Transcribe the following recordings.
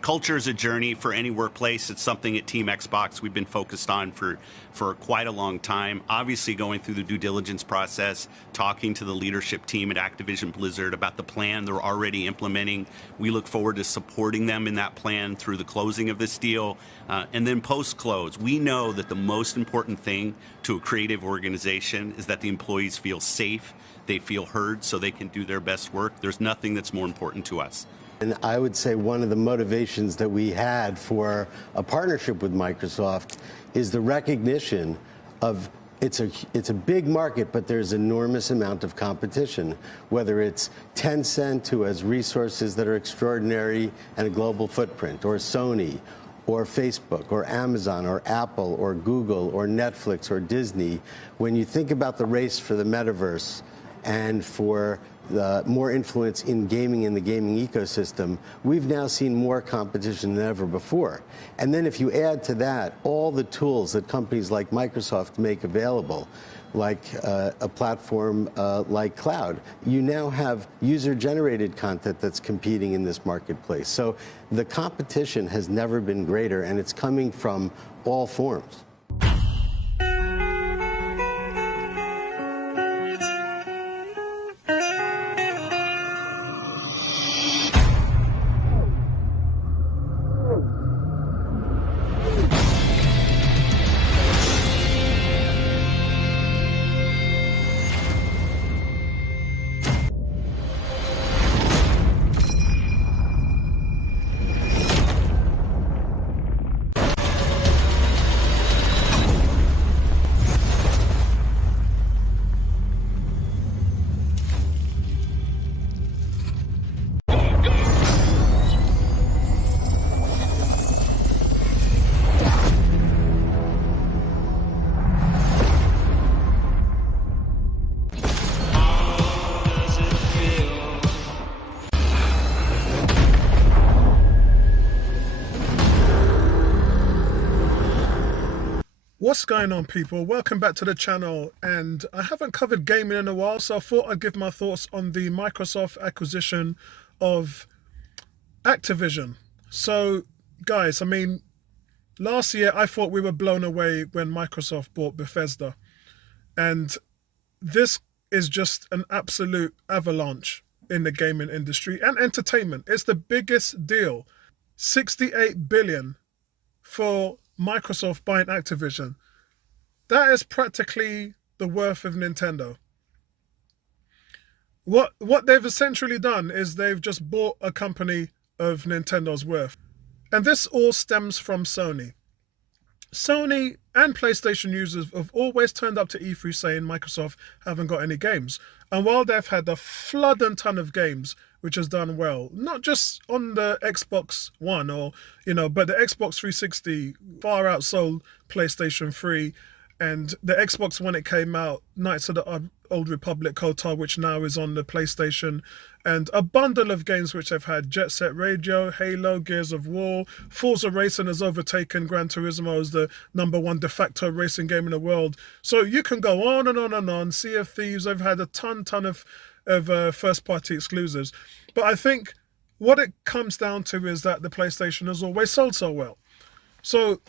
Culture is a journey for any workplace. It's something at Team Xbox we've been focused on for quite a long time. Obviously, going through the due diligence process, talking to the leadership team at Activision Blizzard about the plan they're already implementing. We look forward to supporting them in that plan through the closing of this deal. And then post-close, we know that the most important thing to a creative organization is that the employees feel safe, they feel heard, so they can do their best work. There's nothing that's more important to us. And I would say one of the motivations that we had for a partnership with Microsoft is the recognition of it's a big market, but there's enormous amount of competition, whether it's Tencent, who has resources that are extraordinary and a global footprint, or Sony, or Facebook, or Amazon, or Apple, or Google, or Netflix, or Disney. When you think about the race for the metaverse and for the more influence in gaming and the gaming ecosystem, we've now seen more competition than ever before. And then if you add to that all the tools that companies like Microsoft make available, like a platform like Cloud, you now have user-generated content that's competing in this marketplace. So the competition has never been greater, and it's coming from all forms. What's going on, people? Welcome back to the channel, and I haven't covered gaming in a while, so I thought I'd give my thoughts on the Microsoft acquisition of Activision. So guys, I mean, last year I thought we were blown away when Microsoft bought Bethesda, and this is just an absolute avalanche in the gaming industry and entertainment. It's the biggest deal, 68 billion for Microsoft buying Activision. That is practically the worth of Nintendo. What they've essentially done is they've just bought a company of Nintendo's worth. And this all stems from Sony. Sony and PlayStation users have always turned up to E3 saying Microsoft haven't got any games. And while they've had a flood and ton of games, which has done well, not just on the Xbox One but the Xbox 360 far outsold PlayStation 3, and the Xbox when it came out, Knights of the Old Republic, KOTOR, which now is on the PlayStation, and a bundle of games which have had Jet Set Radio, Halo, Gears of War, Forza Racing has overtaken Gran Turismo as the #1 de facto racing game in the world. So you can go on and on and on. Sea of Thieves, they've had a ton of first-party exclusives. But I think what it comes down to is that the PlayStation has always sold so well. So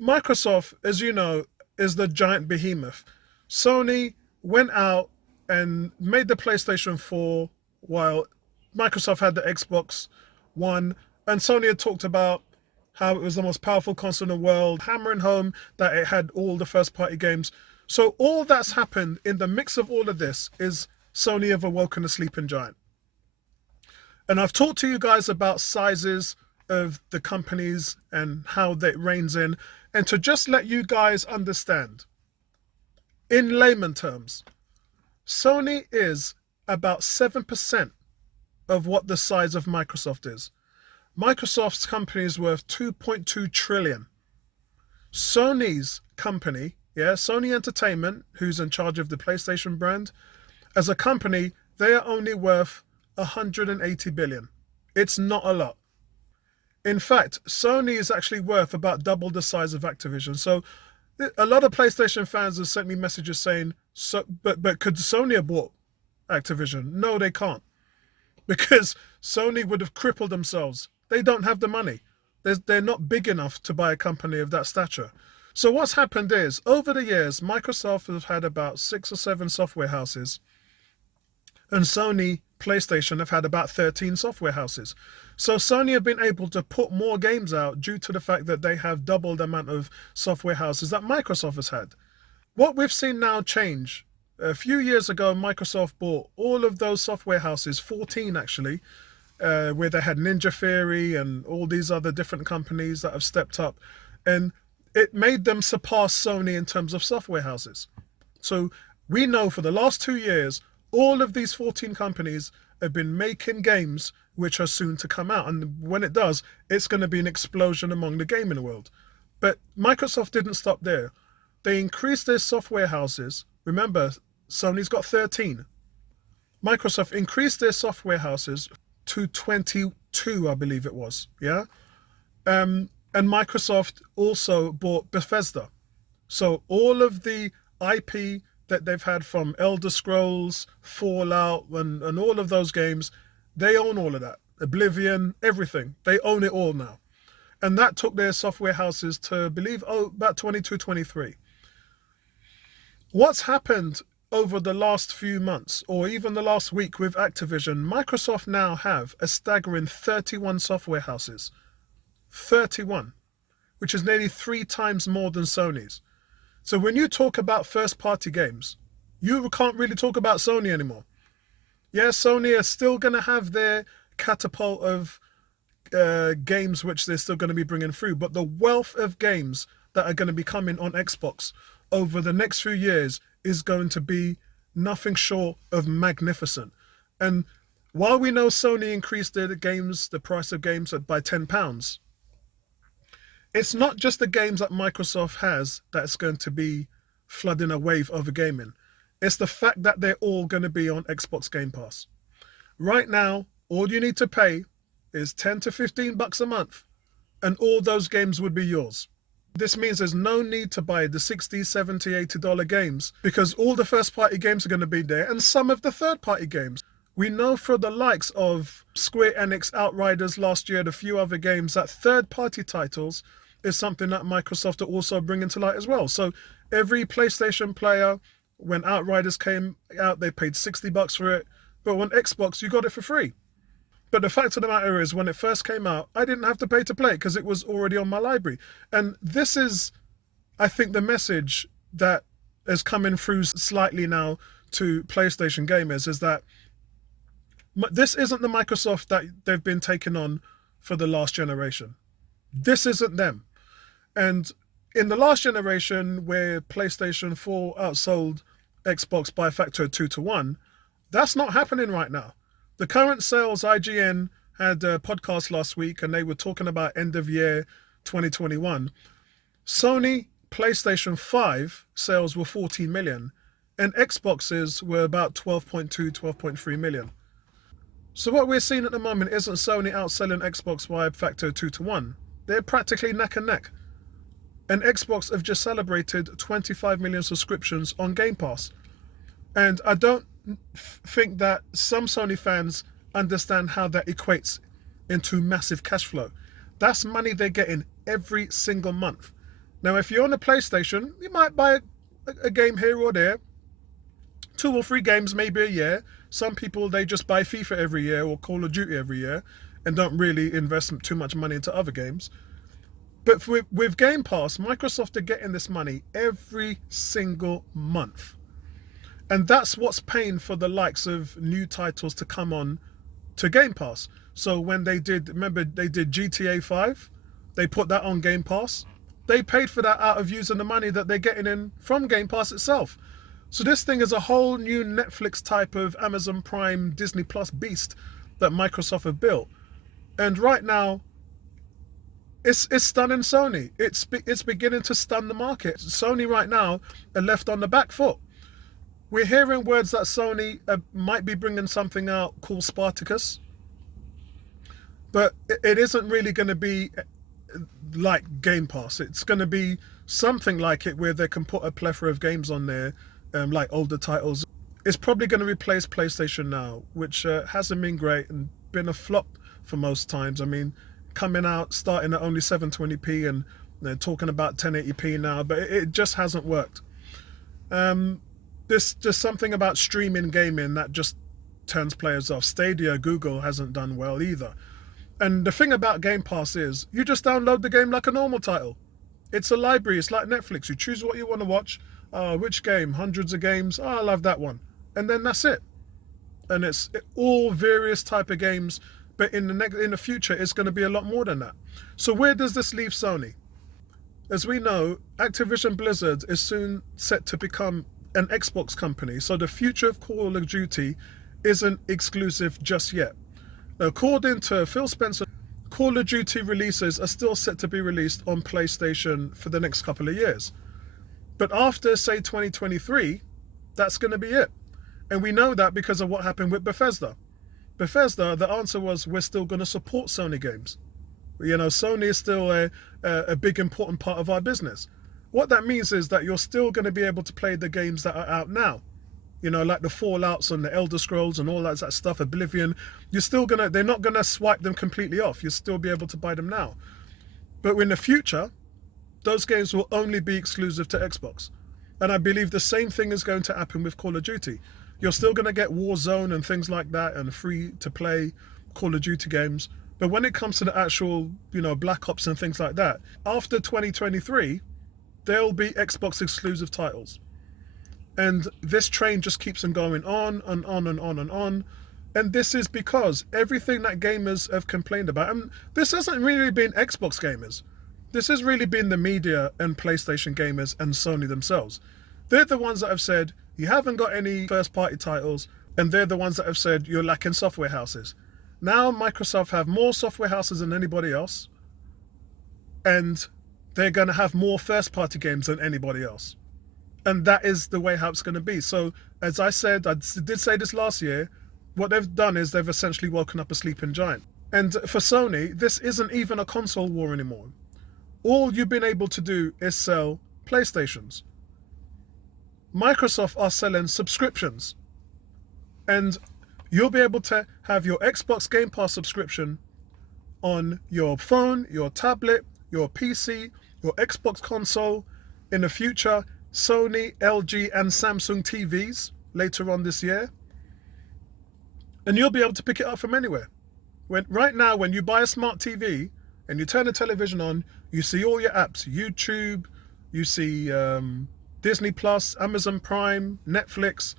Microsoft, as you know, is the giant behemoth. Sony went out and made the PlayStation 4 while Microsoft had the Xbox One, and Sony had talked about how it was the most powerful console in the world, hammering home that it had all the first-party games. So all that's happened in the mix of all of this is Sony have awoken a sleeping giant. And I've talked to you guys about sizes of the companies and how that reigns in. And to just let you guys understand, in layman terms, Sony is about 7% of what the size of Microsoft is. Microsoft's company is worth 2.2 trillion. Sony's company, Sony Entertainment, who's in charge of the PlayStation brand, as a company, they are only worth 180 billion. It's not a lot. In fact, Sony is actually worth about double the size of Activision. So a lot of PlayStation fans have sent me messages saying, but could Sony have bought Activision? No, they can't. Because Sony would have crippled themselves They don't have the money. They're not big enough to buy a company of that stature. So what's happened is, over the years, Microsoft has had about 6 or 7 software houses, and Sony PlayStation have had about 13 software houses. So Sony have been able to put more games out due to the fact that they have double the amount of software houses that Microsoft has had. What we've seen now change, a few years ago, Microsoft bought all of those software houses, 14 actually, where they had Ninja Theory and all these other different companies that have stepped up. And it made them surpass Sony in terms of software houses. So we know for the last 2 years, all of these 14 companies have been making games which are soon to come out. And when it does, it's going to be an explosion among the gaming world. But Microsoft didn't stop there. They increased their software houses. Remember, Sony's got 13. Microsoft increased their software houses to 22, I believe it was. Yeah. And Microsoft also bought Bethesda. So all of the IP that they've had from Elder Scrolls, Fallout, and all of those games, they own all of that. Oblivion, everything. They own it all now. And that took their software houses to, I believe, about 22, 23. What's happened over the last few months, or even the last week with Activision, Microsoft now have a staggering 31 software houses. 31, which is nearly 3 times more than Sony's. So when you talk about first-party games, you can't really talk about Sony anymore. Yeah, Sony are still going to have their catapult of games which they're still going to be bringing through, but the wealth of games that are going to be coming on Xbox over the next few years is going to be nothing short of magnificent. And while we know Sony increased the price of games by £10, it's not just the games that Microsoft has that's going to be flooding a wave over gaming. It's the fact that they're all going to be on Xbox Game Pass. Right now, all you need to pay is $10 to $15 a month, and all those games would be yours. This means there's no need to buy the $60, $70, $80 games, because all the first-party games are going to be there, and some of the third-party games. We know for the likes of Square Enix, Outriders last year, and a few other games, that third-party titles is something that Microsoft are also bringing to light as well. So every PlayStation player, when Outriders came out, they paid $60 for it. But on Xbox, you got it for free. But the fact of the matter is, when it first came out, I didn't have to pay to play it because it was already on my library. And this is, I think, the message that is coming through slightly now to PlayStation gamers, is that this isn't the Microsoft that they've been taking on for the last generation. This isn't them. And in the last generation, where PlayStation 4 outsold Xbox by a factor of 2 to 1, that's not happening right now. The current sales, IGN had a podcast last week, and they were talking about end of year 2021. Sony PlayStation 5 sales were 14 million, and Xboxes were about 12.2, 12.3 million. So what we're seeing at the moment isn't Sony outselling Xbox by a factor of 2 to 1. They're practically neck and neck. And Xbox have just celebrated 25 million subscriptions on Game Pass. And I don't think that some Sony fans understand how that equates into massive cash flow. That's money they're getting every single month. Now, if you're on a PlayStation, you might buy a game here or there, 2 or 3 games maybe a year. Some people, they just buy FIFA every year or Call of Duty every year and don't really invest too much money into other games. But with Game Pass, Microsoft are getting this money every single month. And that's what's paying for the likes of new titles to come on to Game Pass. So when they did, remember they did GTA 5, they put that on Game Pass. They paid for that out of using the money that they're getting in from Game Pass itself. So this thing is a whole new Netflix type of Amazon Prime, Disney Plus beast that Microsoft have built. And right now, it's stunning Sony. It's beginning to stun the market. Sony right now are left on the back foot. We're hearing words that Sony might be bringing something out called Spartacus, but it isn't really going to be like Game Pass. It's going to be something like it, where they can put a plethora of games on there, like older titles. It's probably going to replace PlayStation Now, which hasn't been great and been a flop for most times. I mean, coming out, starting at only 720p, and they're talking about 1080p now, but it just hasn't worked. There's just something about streaming gaming that just turns players off. Stadia, Google hasn't done well either. And the thing about Game Pass is, you just download the game like a normal title. It's a library, it's like Netflix. You choose what you want to watch. Which game? Hundreds of games. I love that one. And then that's it. And it's all various type of games, but in the future, it's going to be a lot more than that. So where does this leave Sony? As we know, Activision Blizzard is soon set to become an Xbox company, so the future of Call of Duty isn't exclusive just yet. Now, according to Phil Spencer, Call of Duty releases are still set to be released on PlayStation for the next couple of years. But after, say, 2023, that's going to be it. And we know that because of what happened with Bethesda. Bethesda, the answer was, we're still going to support Sony games. You know, Sony is still a big important part of our business. What that means is that you're still going to be able to play the games that are out now. You know, like the Fallouts and the Elder Scrolls and all that stuff, Oblivion. You're still they're not going to swipe them completely off. You'll still be able to buy them now. But in the future, those games will only be exclusive to Xbox. And I believe the same thing is going to happen with Call of Duty. You're still going to get Warzone and things like that and free-to-play Call of Duty games. But when it comes to the actual, you know, Black Ops and things like that, after 2023, there'll be Xbox exclusive titles. And this train just keeps on going on and on and on and on. And this is because everything that gamers have complained about, and this hasn't really been Xbox gamers. This has really been the media and PlayStation gamers and Sony themselves. They're the ones that have said, you haven't got any first-party titles, and they're the ones that have said you're lacking software houses. Now Microsoft have more software houses than anybody else, and they're going to have more first-party games than anybody else. And that is the way how it's going to be. So, as I said, I did say this last year, what they've done is they've essentially woken up a sleeping giant. And for Sony, this isn't even a console war anymore. All you've been able to do is sell PlayStations. Microsoft are selling subscriptions. And you'll be able to have your Xbox Game Pass subscription on your phone, your tablet, your PC, your Xbox console. In the future, Sony, LG, and Samsung TVs later on this year. And you'll be able to pick it up from anywhere. Right now, when you buy a smart TV and you turn the television on, you see all your apps, YouTube, you see Disney Plus, Amazon Prime, Netflix.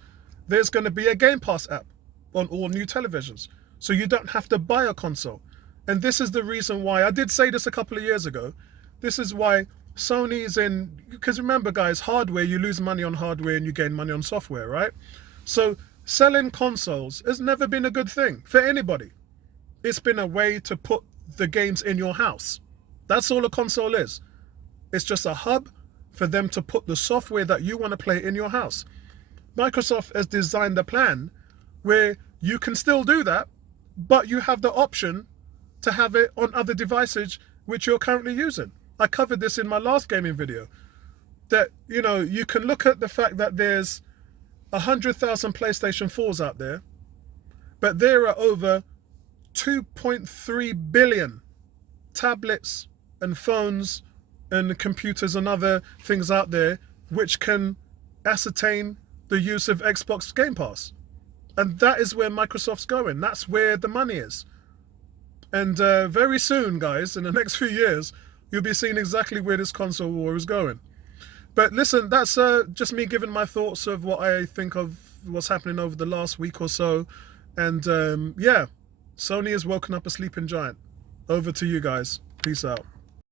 There's going to be a Game Pass app on all new televisions. So you don't have to buy a console. And this is the reason why, I did say this a couple of years ago, this is why Sony's in, because remember guys, hardware, you lose money on hardware and you gain money on software, right? So selling consoles has never been a good thing for anybody. It's been a way to put the games in your house. That's all a console is. It's just a hub for them to put the software that you want to play in your house. Microsoft has designed a plan where you can still do that, but you have the option to have it on other devices which you're currently using. I covered this in my last gaming video. That, you know, you can look at the fact that there's 100,000 PlayStation 4s out there, but there are over 2.3 billion tablets and phones and computers and other things out there which can ascertain the use of Xbox Game Pass. And that is where Microsoft's going. That's where the money is. And very soon, guys, in the next few years, you'll be seeing exactly where this console war is going. But listen, that's just me giving my thoughts of what I think of what's happening over the last week or so. And yeah, Sony has woken up a sleeping giant. Over to you guys. Peace out.